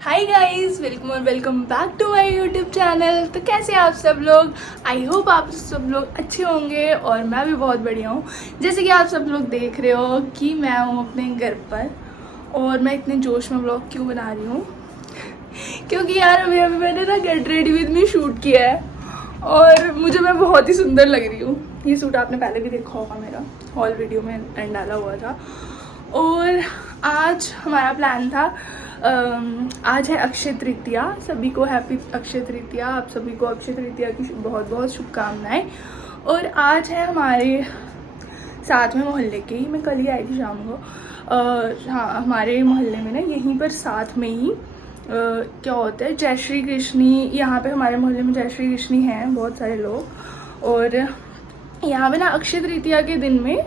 हाय guys, welcome और welcome back to my YouTube channel. तो कैसे हैं आप सब लोग? आई होप आप सब लोग अच्छे होंगे और मैं भी बहुत बढ़िया हूँ। जैसे कि आप सब लोग देख रहे हो कि मैं हूँ अपने घर पर और मैं इतने जोश में व्लॉग क्यों बना रही हूँ क्योंकि यार अभी मैंने ना get ready with me shoot किया है और मैं बहुत ही सुंदर लग रही हूँ। ये सूट आपने पहले भी देखा होगा, मेरा हॉल वीडियो में एंड डाला हुआ था। और आज हमारा प्लान था, आज है अक्षय तृतीया। सभी को हैप्पी अक्षय तृतीया। आप सभी को अक्षय तृतीया की बहुत बहुत शुभकामनाएं। और आज है हमारे साथ में मोहल्ले के ही, मैं कल ही आई थी शाम को, हाँ हमारे मोहल्ले में ना यहीं पर साथ में ही क्या होता है, जय श्री कृष्णी। यहाँ पे हमारे मोहल्ले में जय श्री कृष्णी हैं बहुत सारे लोग। और यहाँ पे ना अक्षय तृतीया के दिन में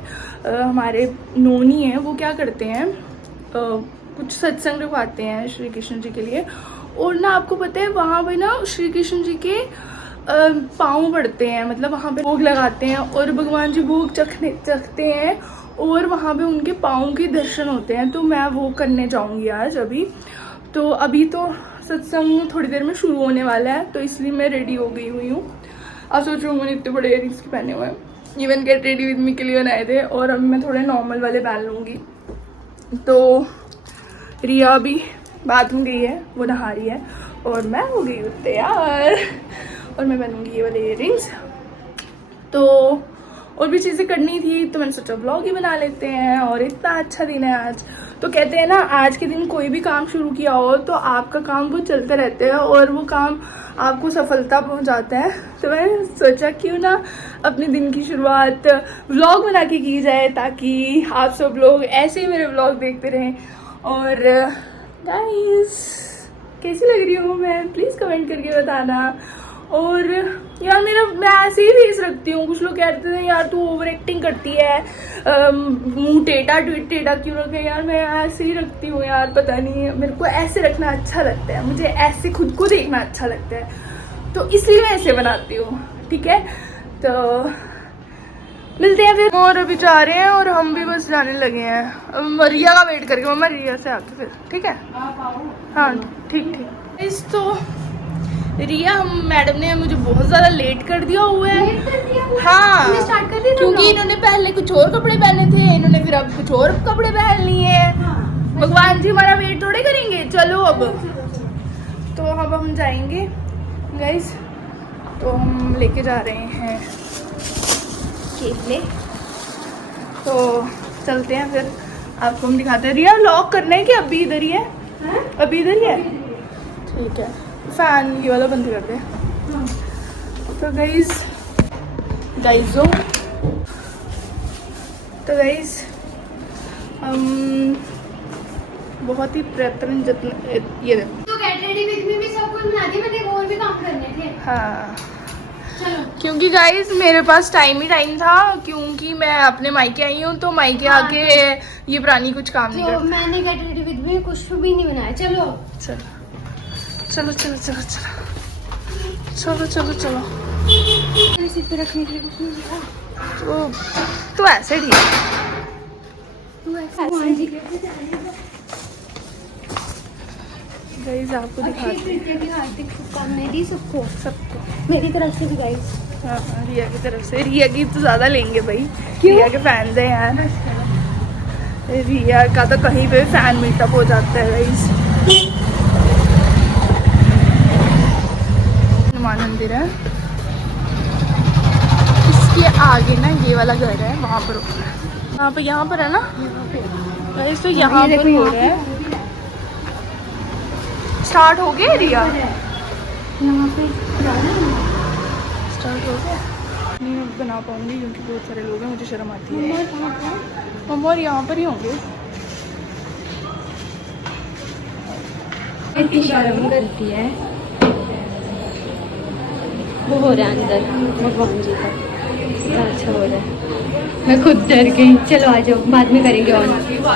हमारे नोनी हैं, वो क्या करते हैं, कुछ सत्संग रखवाते हैं श्री कृष्ण जी के लिए। और ना आपको पता है वहाँ पे ना श्री कृष्ण जी के पाँव पड़ते हैं, मतलब वहाँ पे भोग लगाते हैं और भगवान जी भोग चखते हैं और वहाँ पे उनके पाँव के दर्शन होते हैं। तो मैं वो करने जाऊँगी आज अभी। तो अभी तो सत्संग थोड़ी देर में शुरू होने वाला है, तो इसलिए मैं रेडी हो गई हुई हूँ। आप सोच रहे होंगे इतने बड़े इयररिंग्स के पहने हुए हैं। Even get ready with me के लिए बनाए थे और अब मैं थोड़े नॉर्मल वाले पहन लूँगी। तो रिया भी बाथरूम गई है, वो नहा रही है और मैं हो गई हूँ तैयार और मैं पहनूंगी ये वाले इयररिंग्स। तो और भी चीज़ें करनी थी तो मैंने सोचा व्लॉग ही बना लेते हैं। और इतना अच्छा दिन है आज। तो कहते हैं ना, आज के दिन कोई भी काम शुरू किया हो तो आपका काम वो चलते रहते हैं और वो काम आपको सफलता पहुंचाता है। तो मैंने सोचा क्यों ना अपने दिन की शुरुआत व्लॉग बना के की जाए, ताकि आप सब लोग ऐसे ही मेरे व्लॉग देखते रहें। और गाइस, कैसी लग रही हूँ मैं, प्लीज़ कमेंट करके बताना। और यार मैं ऐसे ही फेस रखती हूँ। कुछ लोग कहते थे यार तू ओवर एक्टिंग करती है, मुंह टेढ़ा क्यों रखे। यार मैं ऐसे ही रखती हूँ यार, पता नहीं, मेरे को ऐसे रखना अच्छा लगता है, मुझे ऐसे खुद को देखना अच्छा लगता है, तो इसलिए मैं ऐसे बनाती हूँ। ठीक है, तो मिलते हैं फिर। और अभी जा रहे हैं और हम भी बस जाने लगे हैं। अब रिया का वेट करके, मम्मा रिया से आके फिर ठीक है। हाँ ठीक। इस तो रिया मैडम ने मुझे बहुत ज़्यादा लेट कर दिया हुआ है। हाँ, स्टार्ट कर दिया क्योंकि इन्होंने पहले कुछ और कपड़े पहने थे, इन्होंने फिर अब कुछ और कपड़े पहन लिए हैं। भगवान जी हमारा वेट थोड़े करेंगे। चलो अब तो अब हम जाएंगे गाइस। तो हम लेके जा रहे हैं केले, तो चलते हैं फिर, आपको हम दिखाते हैं। रिया लॉक करना है कि अभी इधर ही है? अभी इधर ही है, ठीक है। फैन ये वाला बंद कर दे। तो गाइस हम बहुत ही प्रयत्न जत्न, ये देखो। तो गेट रेडी विद मी भी सब कुछ बना दिया मैंने, और भी काम करने थे। हाँ, चलो। क्योंकि गाइस मेरे पास टाइम था, क्योंकि मैं अपने मायके आई हूँ, तो मायके आके ये प्राणी कुछ काम नहीं करता। मैंने गेट रेडी विद मी कुछ भी नहीं बनाया। चलो सिर पे रखने के लिए कुछ नहीं दिया। तो ऐसे ठीक है। तू ऐसे भगवान जी के गाइस आपको दिखा अक्षय तृतीया की हार्दिक शुभकामनाएं दी सबको मेरी तरफ से भी गाइस। हाँ, रिया की तरफ से। रिया की तो ज़्यादा लेंगे भाई, रिया के फैंस हैं यार। रिया का तो कहीं पे फैन मीटअप हो जाता है गाइस। हनुमान मंदिर है, इसके आगे ना ये वाला घर है, वहाँ पर यहाँ पर है ना गाइस। तो यहाँ पर हो रहा है, स्टार्ट हो गया रिया, यहाँ पे स्टार्ट हो गया। नहीं मैं बना पाऊंगी क्योंकि बहुत सारे लोग हैं, मुझे शर्म आती है। मम्मा और यहाँ पर ही होंगे। शर्म करती है, वो हो रहा है अंदर भगवान जी का, इतना अच्छा हो रहा है। मैं खुद डर गई। चलो आ जाओ, बाद में करेंगे ऑन।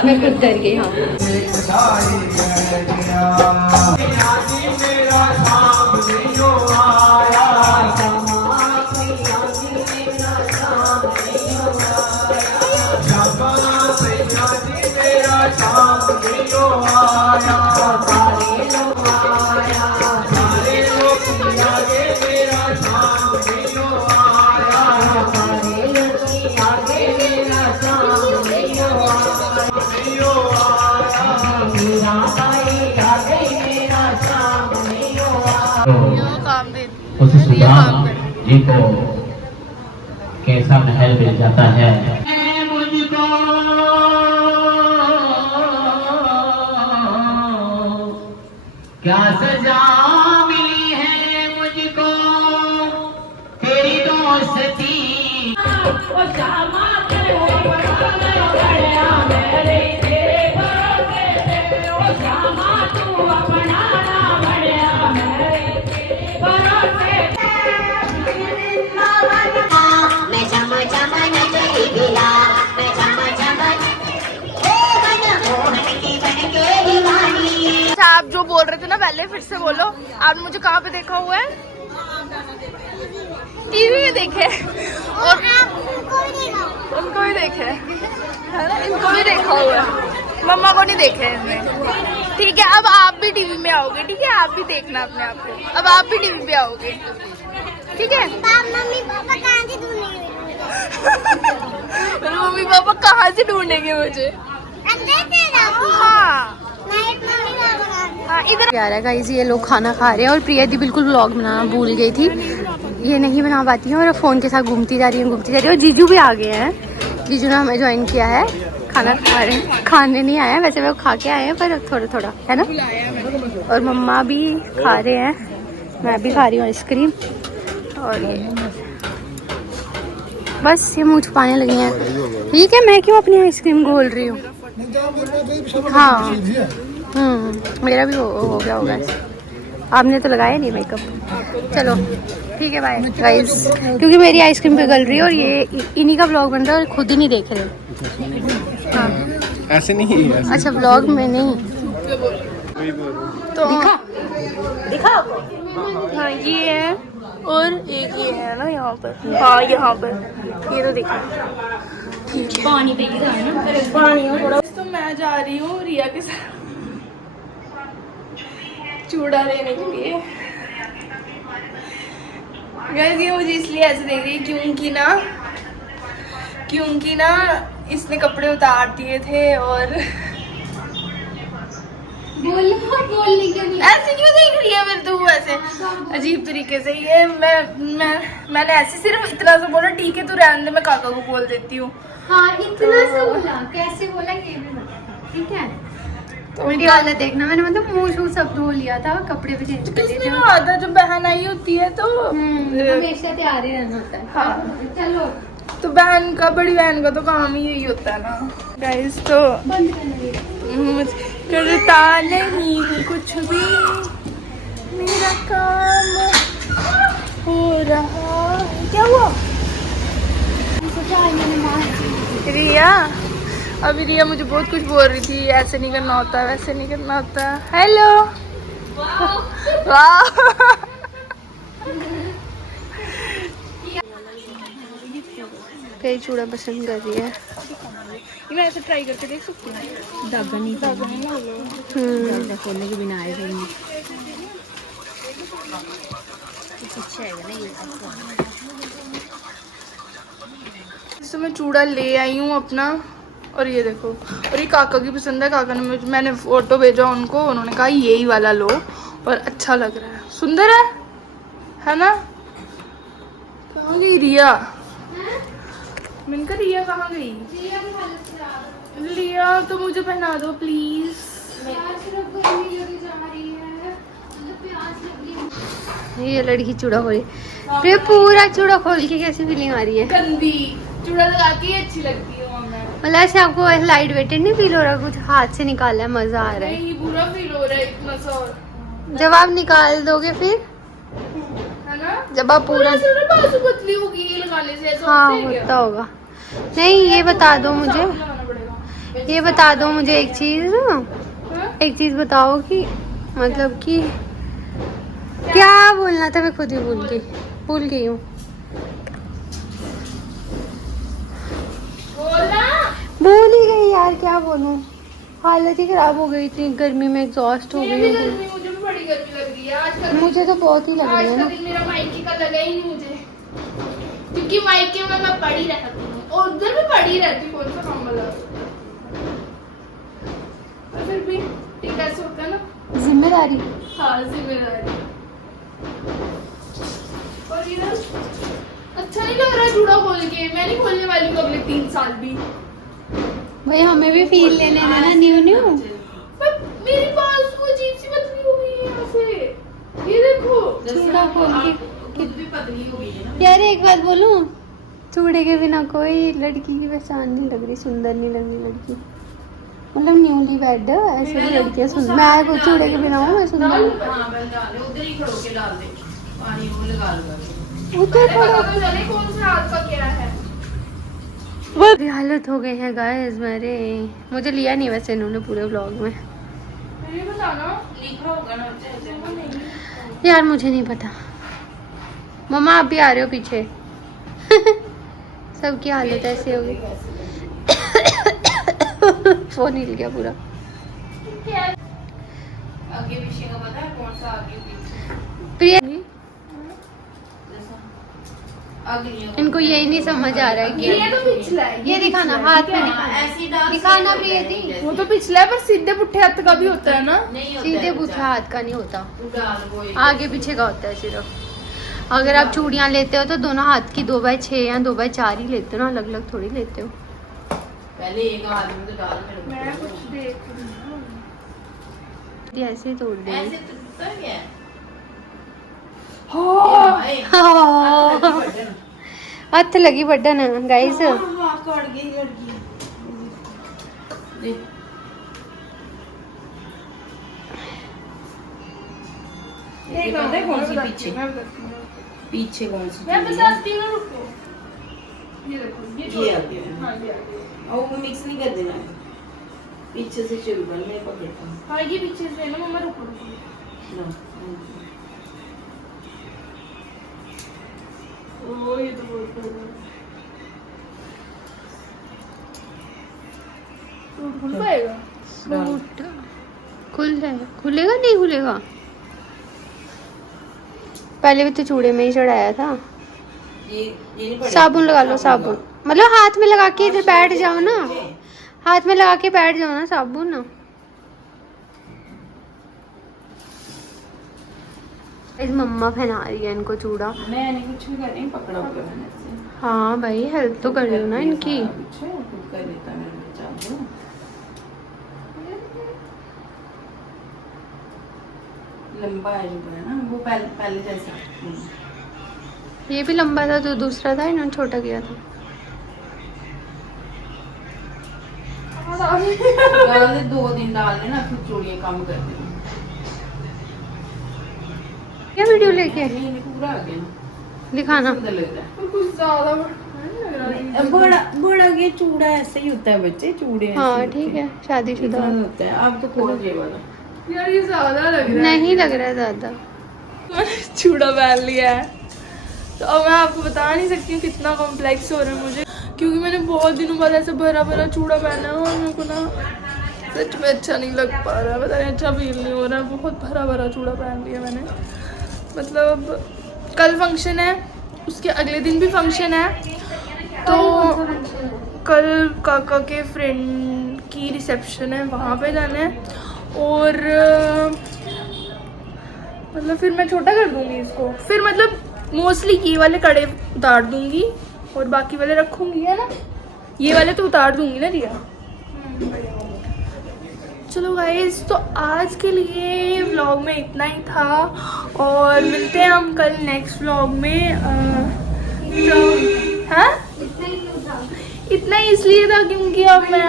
मैं खुद डर गई। हाँ शाम आया उस सुल्तान जी को कैसा महल मिल जाता है। मुझको क्या सजा मिली है मुझको तेरी दोस्ती। अच्छा, आप जो बोल रहे थे ना पहले फिर से बोलो। आपने मुझे कहाँ पे देखा हुआ है? टीवी में देखे और उनको भी देखे है ना, इनको भी देखा हुआ है, मम्मा को नहीं देखे इसमें। ठीक है, अब आप भी टीवी में आओगे। ठीक है, आप भी देखना अपने आप को, अब आप भी टीवी पे आओगे। ठीक है। मम्मी पापा कहाँ से ढूंढेंगे? मम्मी पापा कहाँ से ढूंढेंगे मुझे? अंदर से जाती है। हाँ मम्मी पापा हाँ, इधर क्या रहा गाइस, ये लोग खाना खा रहे हैं और प्रिया दी बिल्कुल व्लॉग बनाना भूल गई थी। ये नहीं बना पाती है और फ़ोन के साथ घूमती जा रही है और जीजू भी आ गए हैं। जीजू ने हमें ज्वाइन किया है, खाना खा रहे हैं। खाने नहीं आया वैसे, वो खा के आए हैं पर थोड़ा थोड़ा है ना। और मम्मा भी खा रहे हैं, मैं भी खा रही हूँ आइसक्रीम। और ये बस ये मुँह छुपाने लगी हैं। ठीक है, मैं क्यों अपनी आइसक्रीम घोल रही हूँ? हाँ मेरा भी हो गया होगा। आपने तो लगाया नहीं मेकअप। चलो ठीक है, बाय गाइस। क्योंकि मेरी आइसक्रीम पिघल रही है और ये इन्हीं का व्लॉग बन रहा है और खुद ही नहीं देख रहे। हाँ ऐसे नहीं है। अच्छा, व्लॉग में नहीं तो दिखा हाँ ये है और एक ये है ना यहाँ पर। हाँ यहाँ पर ये तो देखा। ठीक है, पानी पे ही ना, पानी में थोड़ा। तो मैं जा रही हूँ रिया के साथ चूड़ा लेने के लिए। गाइस ये मुझे इसलिए ऐसे देख रही है क्योंकि ना इसने कपड़े उतार दिए थे और बोलने के लिए ऐसे क्यों देख रही है फिर तू ऐसे अजीब तरीके से? ये मैंने ऐसे सिर्फ इतना सा बोला, ठीक है तू रहने दे, मैं काका को बोल देती हूँ। हाँ इतना सा बोला, कैसे बोला ये भी बता। ठीक है, तो मेरी हालत देखना, मैंने मतलब मुंह शूह सब धो लिया था, कपड़े भी चेंज कर लिए थे। आता जब बहन आई होती है तो हमेशा तैयार ही रहना होता है। हाँ चलो तो बहन का, बड़ी बहन का तो काम ही यही होता है ना गाइस। तो बंद करना मुझे करता नहीं कुछ भी, मेरा काम हो रहा है। क्या हुआ रिया? अभी रिया मुझे बहुत कुछ बोल रही थी, ऐसे नहीं करना होता, वैसे नहीं करना होता। हेलो वाह कई चूड़ा पसंद कर रही है। मैं ऐसे ट्राई करके देख सकती हूँ। धागा नहीं ना लो। खोलने के बिना आए थे। अच्छा है ना ये। तो मैं चूड़ा ले आई हूँ अपना, और ये देखो, और ये काका की पसंद है। काका ने मैंने फोटो भेजा उनको, उन्होंने कहा यही वाला लो और अच्छा लग रहा है, सुंदर है ना। कहाँ गई रिया? मैंने कहा रिया कहाँ गई? रिया तो मुझे पहना दो प्लीज। ये लड़की चूड़ा खोली, फिर पूरा चूड़ा खोल के कैसी फीलिंग आ रही है? गंदी चूड़ा लगा के अच्छी लगती है मैं। मतलब ऐसे आपको ऐसे लाइट वेटेड नहीं फील हो रहा? कुछ हाथ से निकाला है, मजा आ रहा है। नहीं बुरा फील हो रहा है इतना सा। जब आप निकाल दोगे फिर, है ना, जब आप पूरा बाजू पतली होगी ये लगाने से, ऐसा हाँ होता है क्या? होता होगा। नहीं ये बता दो मुझे, लगाना पड़ेगा। ये बता दो मुझे एक चीज, हाँ? एक चीज बताओ कि मतलब कि क्या बोलना था, मैं खुद ही भूल गई हूँ। भूल ही गई यार, क्या बोलूँ, हालत ही खराब हो गई, इतनी गर्मी में एग्जॉस्ट हो गई हूँ। मुझे भी बड़ी गर्मी लग रही है आज। मुझे तो बहुत ही लग रही आज है का ना। दिन मेरा मायके का लगा ही नहीं मुझे, क्योंकि मायके में मैं पड़ी रहती हूँ और उधर भी पड़ी रहती हूँ। कौन सा काम वाला, फिर भी ठीक ऐसे होता है ना, जिम्मेदारी। हाँ जिम्मेदारी। और इधर अच्छा नहीं लग रहा है जूड़ा खोल के। मैं नहीं खोलने वाली हूँ अगले 3 साल भी। भाई हमें भी फील लेने देना न्यू न्यू। पर मेरी बाल को अजीब सी पतली हो गई है यहाँ से। ये देखो चूड़ा खोल के खुद भी पतली हो गई है ना। यार एक बात बोलूं, चूड़े के बिना कोई लड़की की पहचान नहीं लग रही, सुंदर नहीं लग रही लड़की। मतलब न्यूली वेड ऐसे भी लड़कियां सुंदर। मैं कुछ चूड़े के बिना हूँ मैं सुंदर हूँ। हाँ बस डाल दे, उधर ही खड़ो के डाल दे पानी, वो लगा लगा उधर पता तो चले कौन से हाथ का क्या है। बुरी हालत हो गई है गाइस मेरे। मुझे लिया नहीं वैसे इन्होंने पूरे व्लॉग में। ये बताना लिखा होगा ना बच्चे। यार मुझे नहीं पता। मम्मा आप भी आ रहे हो पीछे? सबकी हालत ऐसी हो गई। फोन हिल गया पूरा। आगे पीछे का पता है कौन सा आगे पीछे? प्रिया अगली इनको यही नहीं समझ आ रहा है कि ये तो पिछला है। ये दिखाना हाथ में ऐसी डाल दिखाना प्रियति। वो तो पिछला है पर सीधे पुट्ठे हाथ का भी होता है ना। नहीं होता सीधे है, पूछा हाथ का नहीं होता, तू डाल वो एक। आगे पीछे का होता है सिर्फ। अगर आप चूड़ियां लेते हो तो दोनों हाथ की 2x6 या 2x4 ही लेते हो ना, अलग अलग थोड़ी लेते हो। पहले एक हाथ में तो डाल मेरे मैं कुछ देख रही हूँ। ये ऐसे ही तोड़ दे। ऐसे तो टूटता ही है। हाँ भाई बटन हाथ लगी बटन गाइस। हाथ काट गई लड़की। देख ये पता है कौन सी पीछे मैं बताती हूँ। पीछे कौन सी मैं चूड़ी है? बताती हूँ, रुको। ये देखो ये आ गया है। हाँ ये आ गया। और वो मिक्स नहीं कर देना है, पीछे से शुरू कर मैं पकड़ता हूँ। हाँ ये पीछे से है ना मम्मा, रुको रुको। लो, ओ ये तो बहुत बड़ा है। सूट खुल पाएगा? सूट खुल जाएगा, खुलेगा नहीं खुलेगा? पहले भी तो चूड़े में ही चढ़ाया था। ये नहीं पड़ेगा। साबुन लगा लो, साबुन मतलब हाथ में लगा के इधर बैठ जाओ ना, हाथ में लगा के बैठ जाओ ना साबुन ना। इस मम्मा पहना रही है इनको चूड़ा। मैंने कुछ भी कर नहीं पकड़ा हुआ मैंने से। हाँ भाई हेल्प तो कर रही हो ना इनकी। अच्छा खुद कर लेता मेरा बच्चा वो। लंबा है जो है ना वो पहले जैसा। ये भी लंबा था जो दूसरा था, इन्होंने छोटा किया था। डाल दे 2 दिन डाल देना फिर चूड़ियाँ कम कर देना। क्या वीडियो लेके आए? नहीं पूरा आ गया दिखाना। सुंदर लग रहा है। कुछ ज्यादा बड़ा लग रहा है। बड़ा बड़ा ये चूड़ा ऐसे ही होता है बच्चे, चूड़े ऐसे हाँ ही ठीक होते है, शादीशुदा हैं। होता है अब तो खोल ये वाला। यार ये ज्यादा लग रहा है। नहीं लग रहा है ज्यादा। मैंने चूड़ा पहन लिया है तो अब मैं आपको बता नहीं सकती हूँ कितना कॉम्प्लेक्स हो रहा है मुझे, क्योंकि मैंने बहुत दिनों बाद ऐसे भरा भरा चूड़ा पहना है और मेरे को ना सच में अच्छा नहीं लग पा रहा है। पता नहीं अच्छा फील नहीं हो रहा है। बहुत भरा भरा चूड़ा पहन लिया मैंने। मतलब कल फंक्शन है, उसके अगले दिन भी फंक्शन है, तो कल काका के फ्रेंड की रिसेप्शन है, वहाँ पे जाना है। और मतलब फिर मैं छोटा कर दूंगी इसको, फिर मतलब मोस्टली ये वाले कड़े उतार दूंगी और बाकी वाले रखूंगी, है ना। ये वाले तो उतार दूंगी ना रिया। चलो गाइस, तो आज के लिए व्लॉग में इतना ही था और मिलते हैं हम कल नेक्स्ट व्लॉग में। तो हाँ इतना ही इसलिए था क्योंकि अब मैं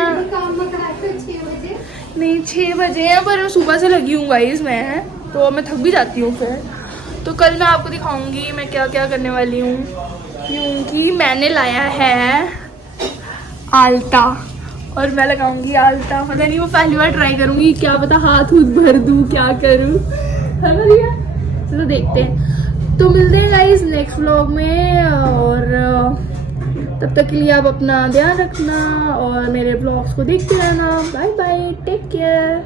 नहीं 6 बजे हैं पर सुबह से लगी हूँ गाइस मैं, तो मैं थक भी जाती हूँ फिर। तो कल मैं आपको दिखाऊंगी मैं क्या क्या करने वाली हूँ, क्योंकि मैंने लाया है आलता और मैं लगाऊंगी आलता। पता नहीं वो पहली बार ट्राई करूँगी, क्या पता हाथ भर दूँ, क्या करूँ, है ना भैया। चलो देखते हैं। तो मिलते हैं गाइस नेक्स्ट व्लॉग में, और तब तक के लिए आप अपना ध्यान रखना और मेरे ब्लॉग्स को देखते रहना। Bye bye, take care.